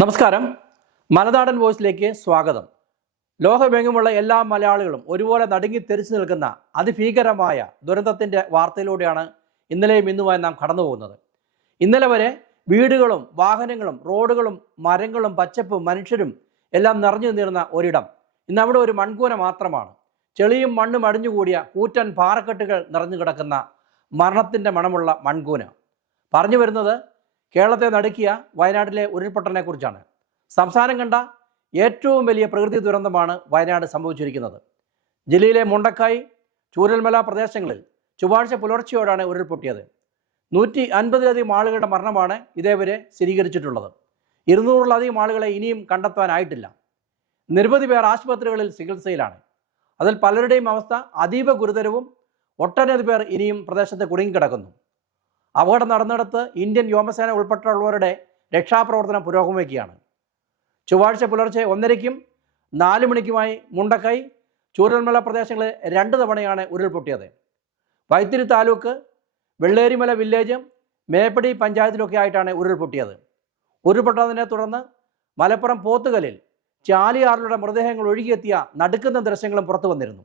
നമസ്കാരം. മലനാടൻ വോയിസിലേക്ക് സ്വാഗതം. ലോകമെങ്ങുമുള്ള എല്ലാ മലയാളികളും ഒരുപോലെ നടുങ്ങി തെരിച്ചു നിൽക്കുന്ന അതിഭീകരമായ ദുരന്തത്തിന്റെ വാർത്തയിലൂടെയാണ് ഇന്നലെയും ഇന്നുമായി നാം കടന്നു പോകുന്നത് ഇന്നലെ വരെ വീടുകളും വാഹനങ്ങളും റോഡുകളും മരങ്ങളും പച്ചപ്പും മനുഷ്യരും എല്ലാം നിറഞ്ഞു നിന്നിരുന്ന ഒരിടം. ഇന്ന് അവിടെ ഒരു മൺകൂന മാത്രമാണ്. ചെളിയും മണ്ണും അടിഞ്ഞുകൂടിയ കൂറ്റൻ പാറക്കെട്ടുകൾ നിറഞ്ഞു കിടക്കുന്ന മരണത്തിന്റെ മണമുള്ള മൺകൂന. പറഞ്ഞു വരുന്നത് കേരളത്തെ നടുക്കിയ വയനാട്ടിലെ ഉരുൾപൊട്ടലിനെ കുറിച്ചാണ്. സംസ്ഥാനം കണ്ട ഏറ്റവും വലിയ പ്രകൃതി ദുരന്തമാണ് വയനാട് സംഭവിച്ചിരിക്കുന്നത്. ജില്ലയിലെ മുണ്ടക്കായി ചൂരൽമല പ്രദേശങ്ങളിൽ ചൊവ്വാഴ്ച പുലർച്ചെയോടാണ് ഉരുൾപൊട്ടിയത്. നൂറ്റി അൻപതിലധികം ആളുകളുടെ മരണമാണ് ഇതേവരെ സ്ഥിരീകരിച്ചിട്ടുള്ളത്. ഇരുന്നൂറിലധികം ആളുകളെ ഇനിയും കണ്ടെത്താനായിട്ടില്ല. നിരവധി പേർ ആശുപത്രികളിൽ ചികിത്സയിലാണ്. അതിൽ പലരുടെയും അവസ്ഥ അതീവ ഗുരുതരവും ഒട്ടനവധി പേർ ഇനിയും പ്രദേശത്ത് കുടുങ്ങിക്കിടക്കുന്നു. അപകടം നടന്നിടത്ത് ഇന്ത്യൻ വ്യോമസേന ഉൾപ്പെട്ടുള്ളവരുടെ രക്ഷാപ്രവർത്തനം പുരോഗമിക്കുകയാണ്. ചൊവ്വാഴ്ച പുലർച്ചെ ഒന്നരയ്ക്കും നാല് മണിക്കുമായി മുണ്ടക്കൈ ചൂരൽമല പ്രദേശങ്ങളിൽ രണ്ട് തവണയാണ് ഉരുൾപൊട്ടിയത്. വൈത്തിരി താലൂക്ക് വെള്ളേരിമല വില്ലേജും മേപ്പടി പഞ്ചായത്തിലൊക്കെ ആയിട്ടാണ് ഉരുൾപൊട്ടിയത്. ഉരുൾപൊട്ടതിനെ തുടർന്ന് മലപ്പുറം പോത്തുകലിൽ ചാലിയാറിലൂടെ മൃതദേഹങ്ങൾ ഒഴുകിയെത്തിയ നടുക്കുന്ന ദൃശ്യങ്ങളും പുറത്തു വന്നിരുന്നു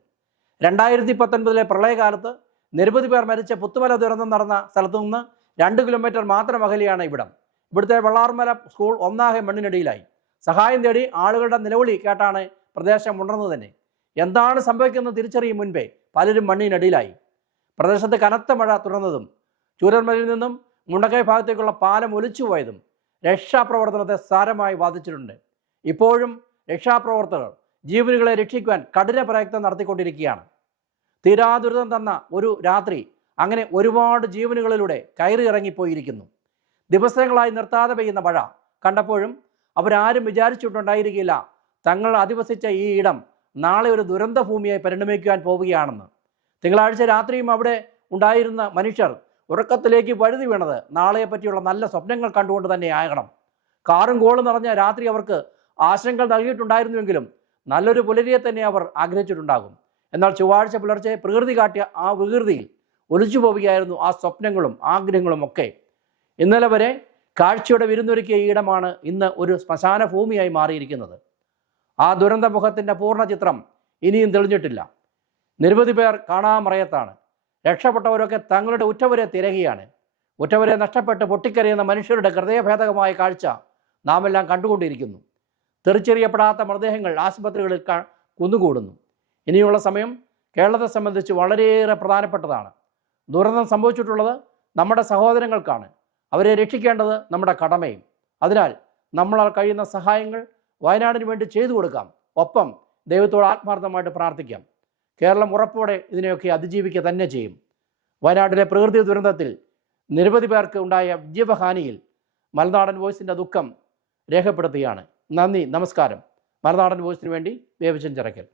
രണ്ടായിരത്തി പത്തൊൻപതിലെ പ്രളയകാലത്ത് നിരവധി പേർ മരിച്ച പുത്തുമല ദുരന്തം നടന്ന സ്ഥലത്തു നിന്ന് രണ്ട് കിലോമീറ്റർ മാത്രം അകലെയാണ് ഇവിടം. ഇവിടുത്തെ വെള്ളാർമല സ്കൂൾ ഒന്നാകെ മണ്ണിനടിയിലായി. സഹായം തേടി ആളുകളുടെ നിലവിളി കേട്ടാണ് പ്രദേശം ഉണർന്നത് തന്നെ. എന്താണ് സംഭവിക്കുന്നത് തിരിച്ചറിയും മുൻപേ പലരും മണ്ണിനടിയിലായി. പ്രദേശത്ത് കനത്ത മഴ തുടർന്നതും ചൂരന്മലയിൽ നിന്നും മുണ്ടക്കൈ ഭാഗത്തേക്കുള്ള പാലം ഒലിച്ചുപോയതും രക്ഷാപ്രവർത്തനത്തെ സാരമായി ബാധിച്ചിട്ടുണ്ട്. ഇപ്പോഴും രക്ഷാപ്രവർത്തകർ ജീവനുകളെ രക്ഷിക്കുവാൻ കഠിന പ്രയത്നം നടത്തിക്കൊണ്ടിരിക്കുകയാണ്. തീരാദുരിതം തന്ന ഒരു രാത്രി അങ്ങനെ ഒരുപാട് ജീവനുകളിലൂടെ കയറി ഇറങ്ങിപ്പോയിരിക്കുന്നു. ദിവസങ്ങളായി നിർത്താതെ പെയ്യുന്ന മഴ കണ്ടപ്പോഴും അവരാരും വിചാരിച്ചിട്ടുണ്ടായിരിക്കില്ല തങ്ങൾ അധിവസിച്ച ഈ ഇടം നാളെ ഒരു ദുരന്ത ഭൂമിയായി പരിണമിക്കുവാൻ പോവുകയാണെന്ന്. തിങ്കളാഴ്ച രാത്രിയും അവിടെ ഉണ്ടായിരുന്ന മനുഷ്യർ ഉറക്കത്തിലേക്ക് വഴുതി വീണത് നാളെയെ പറ്റിയുള്ള നല്ല സ്വപ്നങ്ങൾ കണ്ടുകൊണ്ട് തന്നെ ആകണം. കാറും കോളും നിറഞ്ഞ രാത്രി അവർക്ക് ആശങ്ക നൽകിയിട്ടുണ്ടായിരുന്നുവെങ്കിലും നല്ലൊരു പുലരിയെ തന്നെ അവർ ആഗ്രഹിച്ചിട്ടുണ്ടാകും. എന്നാൽ ചൊവ്വാഴ്ച പുലർച്ചെ പ്രകൃതി കാട്ടിയ ആ വികൃതിയിൽ ഒലിച്ചു പോവുകയായിരുന്നു ആ സ്വപ്നങ്ങളും ആഗ്രഹങ്ങളും ഒക്കെ. ഇന്നലെ വരെ കാഴ്ചയുടെ വിരുന്നൊരുക്കിയ ഈടമാണ് ഇന്ന് ഒരു ശ്മശാന ഭൂമിയായി മാറിയിരിക്കുന്നത്. ആ ദുരന്തമുഖത്തിന്റെ പൂർണ ചിത്രം ഇനിയും തെളിഞ്ഞിട്ടില്ല. നിരവധി പേർ കാണാമറയത്താണ്. രക്ഷപ്പെട്ടവരൊക്കെ തങ്ങളുടെ ഉറ്റവരെ തിരകിയാണ്. ഉറ്റവരെ നഷ്ടപ്പെട്ട് പൊട്ടിക്കരയുന്ന മനുഷ്യരുടെ ഹൃദയഭേദകമായ കാഴ്ച നാം എല്ലാം കണ്ടുകൊണ്ടിരിക്കുന്നു. തെറിച്ചെറിയപ്പെടാത്ത മൃതദേഹങ്ങൾ ആശുപത്രികളിൽ കുന്നുകൂടുന്നു. ഇനിയുള്ള സമയം കേരളത്തെ സംബന്ധിച്ച് വളരെയേറെ പ്രധാനപ്പെട്ടതാണ്. ദുരന്തം സംഭവിച്ചിട്ടുള്ളത് നമ്മുടെ സഹോദരങ്ങൾക്കാണ്. അവരെ രക്ഷിക്കേണ്ടത് നമ്മുടെ കടമയും. അതിനാൽ നമ്മളാൽ കഴിയുന്ന സഹായങ്ങൾ വയനാടിന് വേണ്ടി ചെയ്തു കൊടുക്കാം. ഒപ്പം ദൈവത്തോട് ആത്മാർത്ഥമായിട്ട് പ്രാർത്ഥിക്കാം. കേരളം ഉറപ്പോടെ ഇതിനെയൊക്കെ അതിജീവിക്കുക തന്നെ ചെയ്യും. വയനാട്ടിലെ പ്രകൃതി ദുരന്തത്തിൽ നിരവധി പേർക്ക് ഉണ്ടായ ജീവഹാനിയിൽ മലനാടൻ വോയിസിന്റെ ദുഃഖം രേഖപ്പെടുത്തുകയാണ്. നന്ദി നമസ്കാരം. മലനാടൻ വോയിസിന് വേണ്ടി വേവിച്ചൻ ചിറക്കൽ